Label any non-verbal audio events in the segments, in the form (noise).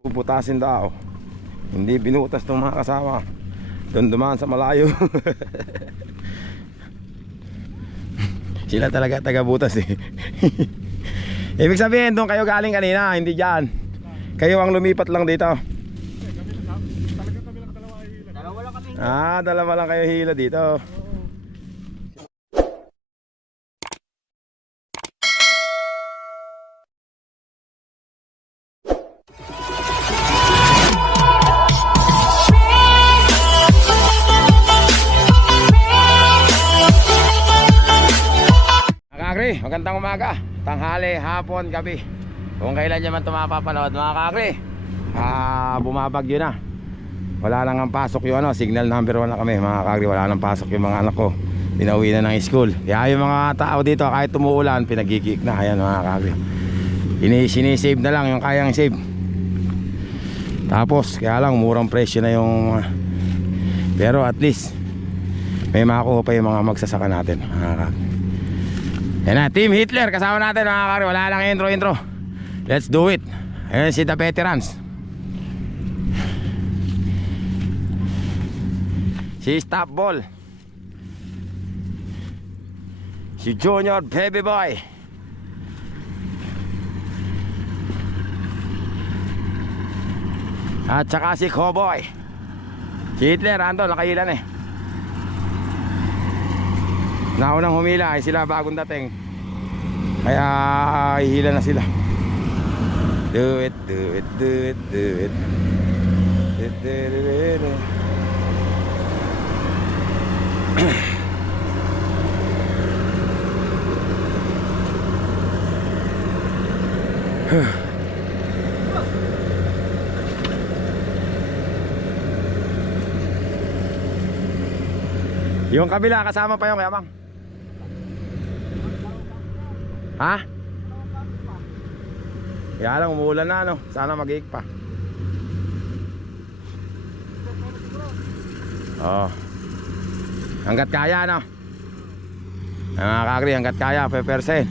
Bubutasin daw. Hindi binutas ng mga kasama. Doon dumaan sa malayo. (laughs) Sila talaga taga-butas eh. (laughs) Ibig sabihin, doon kayo galing kanina, hindi dyan. Kayo ang lumipat lang dito. Ah, dalawa lang kayo hila dito. Magandang umaga. Tanghali, hapon, gabi. Kung kailan nyo man ito mapapanood mga kakri. Ah, bumabagyo na. Wala lang ang pasok yung ano, signal number 1 na kami mga kakri. Wala nang pasok yung mga anak ko. Pinauwi na ng school. Kaya yung mga tao dito kahit tumuulan, pinagkikik na. Ayan mga kakri. Ini sinisave na lang yung kayang save. Tapos, kaya lang murang presyo na yung pero at least may makuha pa yung mga magsasaka natin. Mga kakri. Yan na, Team Hitler, kasama natin mga kakari. Wala lang intro intro. Let's do it. Ayan si The Veterans. Si Stop Ball. Si Junior Baby Boy. At saka si Cowboy. Si Hitler, ando, nakailan eh. Naunang humila ay sila bagong dating. Kaya hihila na sila. Do it, do it, do it, do it. It. Yung kabila kasama pa yung yamang. Ha? Kaya lang umuulan na ano. Sana mag pa. Oh. Hanggat kaya no. Mga kakri, hanggat kaya, pepersen.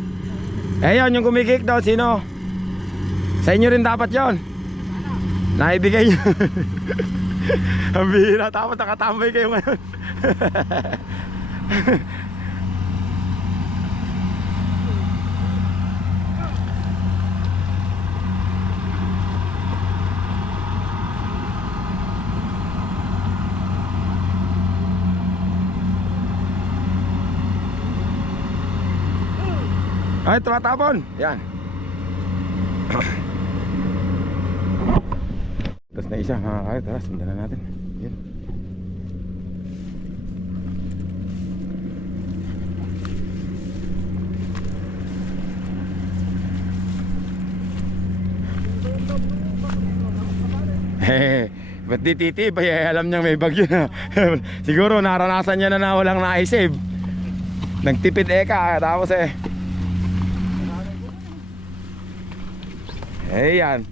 Eh yun, yung kumikik daw, sino? Sa inyo rin dapat yon. Naibigay nyo. (laughs) Ang bihira, tapos nakatambay kayo ngayon. (laughs) Ay, tumatapon. Yan. Tapos na isa, mga kaya. Tara, sundan na natin. Yan. Hehe. (laughs) Ba't di titibay? Eh, alam niyang may bagyo na. (laughs) Siguro naranasan niya na na walang na-save. Nagtipid eka. Tapos eh. Eh yan.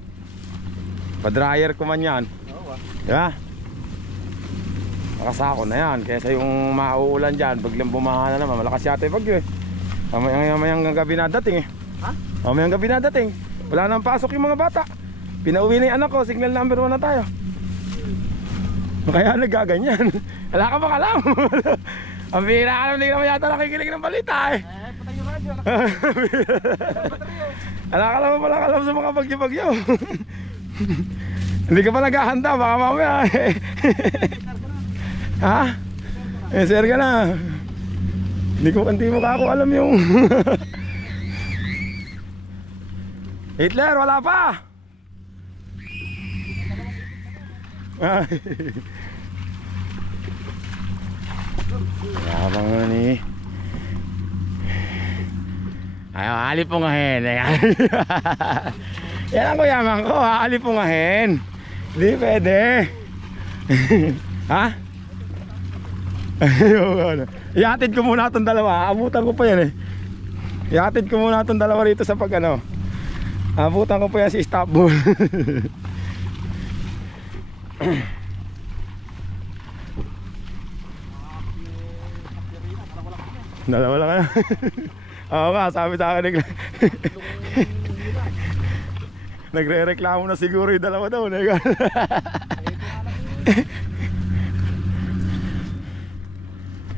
Pa-dryer ko man yan. Diba? Nakasako na yan. Kesa yung mauulan dyan, biglang bumaha na naman. Malakas yata yung bagyo eh. Mamayang mamayang gabi na dating eh. Ha? Mamayang gabi na dating. Wala nang pasok yung mga bata. Pinauwi na yung anak ko, signal number 1 na tayo. Kaya nagaganyan. (laughs) Wala ka bang alam? (laughs) Ang bihira ka naman, hindi naman yata nakikinig ng balita eh. Eh, patay yung radyo. (laughs) Wala ka naman pala alam sa mga bagyo-bagyo. Hindi ka pa naghahanda, baka mamaya eh. (laughs) ha? Eh, sir ka na. Hindi ko, hindi mo ka ako alam yung... (laughs) Hitler, wala pa! Ay. (laughs) Yabang ni... Ayaw, halipungahin. Ayan. (laughs) Yan ang kuyaman ko, ha? halipungahin. Hindi pwede. (laughs) ha? (laughs) Ihatid ko muna itong dalawa. Abutan ko pa yan eh. Ihatid ko muna itong dalawa rito sa pag ano. Abutan ko pa yan si Stopball. Dalawa lang kaya. Oo nga, sabi sa akin. (laughs) Nagre-reklamo na siguro yung dalawa daw. Eh.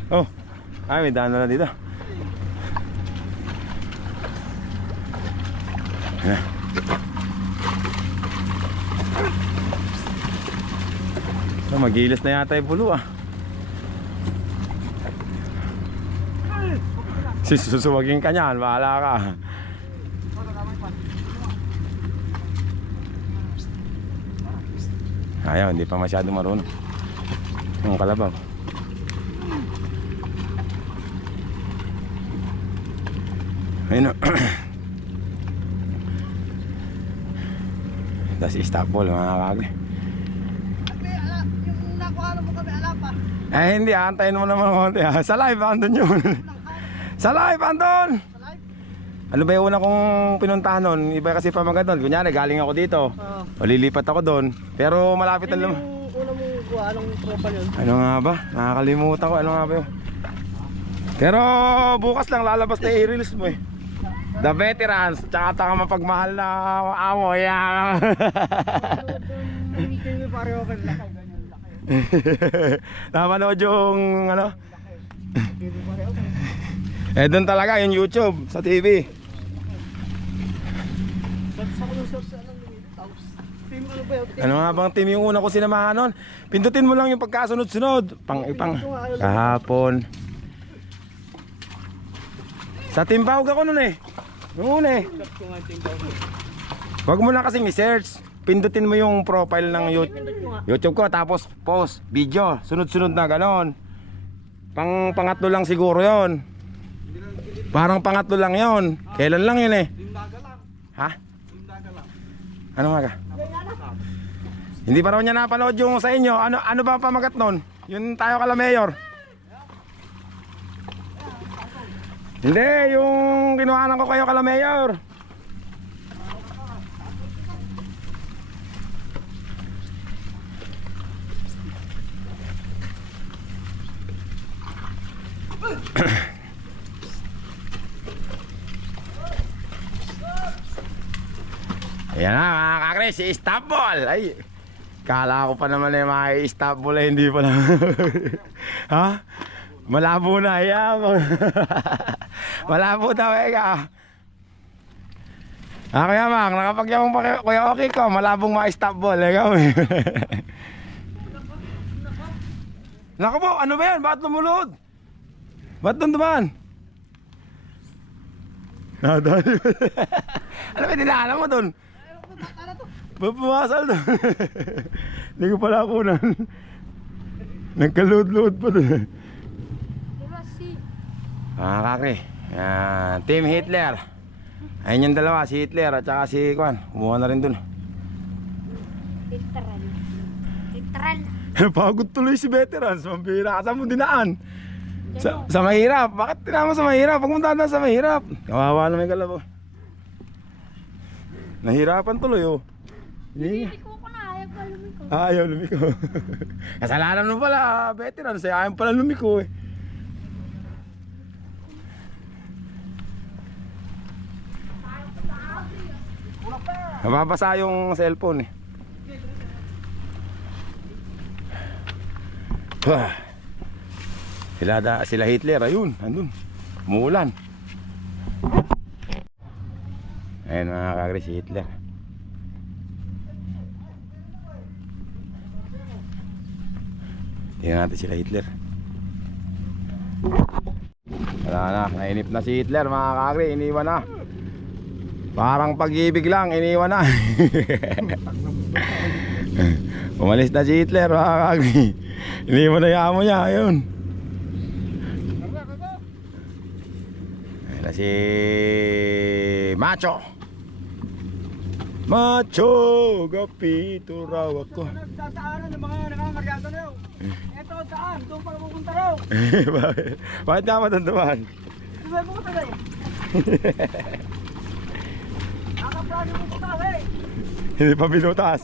(laughs) oh, ay may daan na dito. So, magilas na yata yung pulo ah. Si susuwagin ka niyan, bahala ka. Ayaw, hindi pa masyado marunong. Yung kalabaw. Ayun o. (clears throat) Tapos stop ball mga kagli. Ate, ala, yung nakuha mo kami, ala pa. Eh hindi, antayin mo naman konti ha. Sa live, andun yun. (laughs) Sa live, andun! Sa live? Ano ba yung una kong pinuntahan nun? Iba kasi pamagat nun. Kunyari, galing ako dito. Oo. O lilipat ako doon. Pero malapit Ano na yung una mong kuha, anong tropa yun? Ano nga ba? Nakakalimutan ko. Ano nga ba yun? Pero bukas lang lalabas na i-release mo eh. The Veterans, tsaka taka mapagmahal na amo. Yeah. Hindi pareho ganyan laki. (laughs) Napanood yung ano? Hindi pareho. Eh doon talaga yung YouTube sa TV. Ano nga bang team yung una ko sinamahan nun? Pindutin mo lang yung pagkasunod-sunod. Pang ipang kahapon. Sa team Bawg ako nun eh. Noon eh. Wag mo na kasing i-search. Pindutin mo yung profile ng. YouTube ko tapos post video sunod-sunod na ganon pang pangatlo lang siguro yon parang pangatlo lang yon kailan lang yun eh? Ha? Ano nga ka? Hindi pa raw niya napanood yung sa inyo. Ano ano ba pamagat nun? Yun tayo kala mayor. Hindi yung kinuhanan ko kayo kala mayor Ayan na mga kakre, si Istanbul. Ay, kala ko pa naman eh mga Istanbul eh, hindi pala. (laughs) ha? Malabo na, yeah. (laughs) Malabo daw eh ka. Ah, Kuya Mang, nakapagyamang pa Kuya Okay ko, malabong mga Istanbul eh ka. (laughs) Naku po, ano ba yan? Bakit lumulod? Ba't doon dumaan? Nadali. ano ba dinaanan mo doon? Ba't pumasal doon? Hindi ko pala kunan. Nagka-load-load pa doon. Si... Ah, kakri. Yan, Team Hitler. Ayun yung dalawa, si Hitler at saka si Kwan. Kumuha na rin doon. Literal. Literal. (laughs) Pagod tuloy si Veterans. Mambira ka sa mo dinaan. Sa, sa mahirap. Bakit tinama sa mahirap? Pumunta na sa mahirap. Kawawa na may kalabaw. Nahirapan tuloy oh. Hindi nga. Hindi ko na ayaw pa lumiko. Ah, ayaw lumiko. (laughs) Kasalanan mo pala, veteran. Saya ayaw pala lumiko eh. Nababasa yung cellphone eh. Wah. (sighs) Sila, da, sila Hitler, ayun, andun. Umuulan. Ayun mga kagre si Hitler. Tingnan natin sila Hitler. Wala na, nainip na si Hitler mga kakri, iniwan na. Parang pag-ibig lang, iniwan na. (laughs) Umalis na si Hitler mga kakri. Iniwan na yung amo niya, ayun. Ayun na si Macho. Macho, gapito raw ako. Nagtataanan ng mga nangangaryado na yun. Eto, daan, doon pa pupunta raw. (laughs) Bakit? Bakit nga matandaman? Diba mo ko eh. (laughs) Nakaplano mo ko eh. Hindi pa binutas.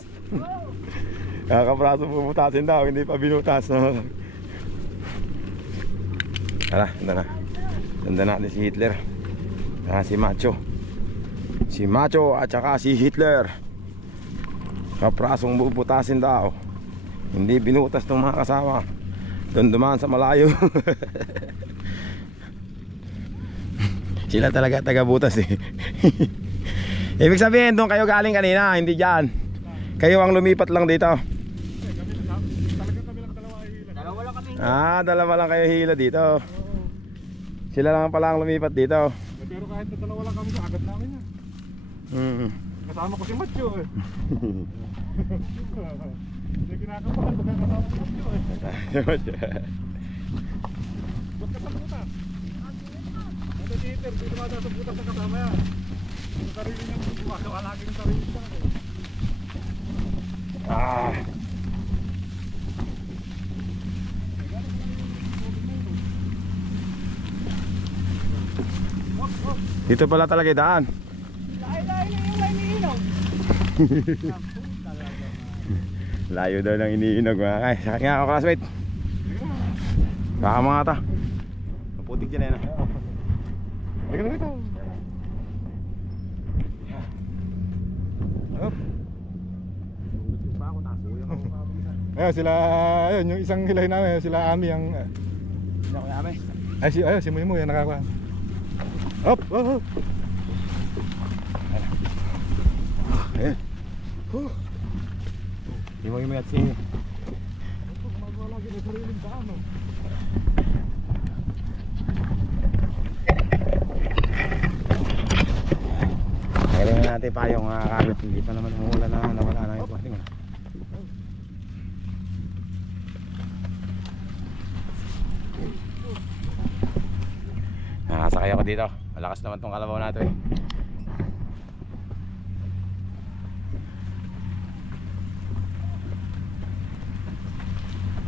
Kakapraso puputasin daw, hindi pa binutas. Tara, tanda na. Tanda natin si Hitler. Tara, si Macho. Si Macho at saka si Hitler. Kaprasong bubutasin daw. Hindi binutas ng mga kasama. Doon dumaan sa malayo. (laughs) Sila talaga taga-butas eh. (laughs) Ibig sabihin, doon kayo galing kanina, hindi dyan. Kayo ang lumipat lang dito. Ah, dalawa lang kayo hila dito. Sila lang pala ang lumipat dito. Pero kahit na dalawa lang kami, agad namin yan. Mm. Kasama ko si Macho eh. (laughs) Hindi kinakabahan, baka kasama si Macho eh. (laughs) Ba't ka sa butas? Ano cheater, di dumada sa butas na kasama yan. Sa sarili niyang gumagawa lagi ng sarili niya. ah. Dito pala talaga daan. Lahi-lahi na yung lahi inom. (laughs) Layo daw ng iniinog mga kay. Sakit nga ako classmate. Baka mga ta. Maputik dyan eh no? Halika na rito. Up. Ayun sila, ayun yung isang hilahin namin, sila Ami ang Hindi ako yame. ay si ayun si Muy ang nakakuha. Up, up, up. Ayan. Hindi mo at si... Gumagawa lagi ng sariling daan? Kailangan natin pa yung mga kamit. Hindi pa naman umulan na nawala na yung plastic. Nakasakay ako dito. Malakas naman tong kalabaw natin eh.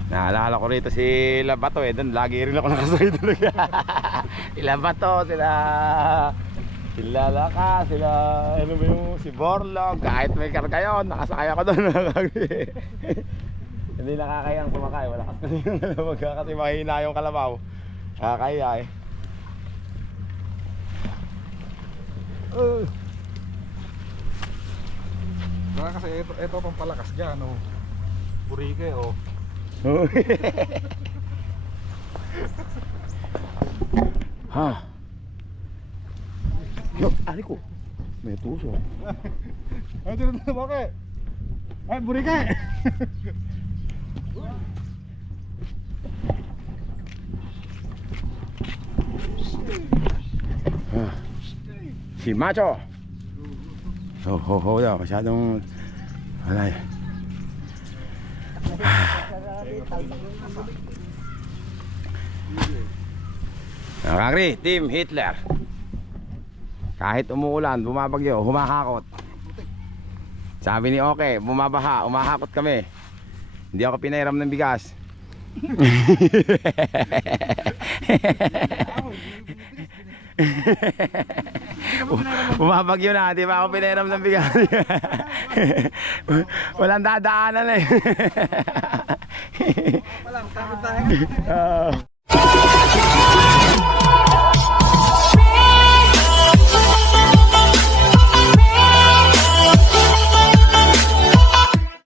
Naalala ko rito si Labato eh, doon lagi rin ako nakasakay doon. (laughs) si Labato, sila sila Laka, sila ano ba yung si Borlog, kahit may karga yun, nakasakay ako doon. (laughs) Hindi nakakayang sumakay, wala kasi (laughs) yung kalabaw kasi mahina yung kalabaw. Kakaya eh. Uh. Baka kasi ito, ito pang palakas dyan, no? Burike, oh. Ha? Yo, ari ko. May tuso. Ay, dito na bakit? Ay, burike! Ah. Si Macho. Ho ho ho daw, masyadong wala eh. Nakakri, Team Hitler. Kahit umuulan, bumabagyo, humakakot. Sabi ni Oke, bumabaha, umahakot kami. Hindi ako pinairam ng bigas. (laughs) Bumabagyo na, di ba ako pinairam ng bigas? (laughs) Walang dadaanan eh. (laughs) Walang, tapos tayo. Oo. Ah. (laughs)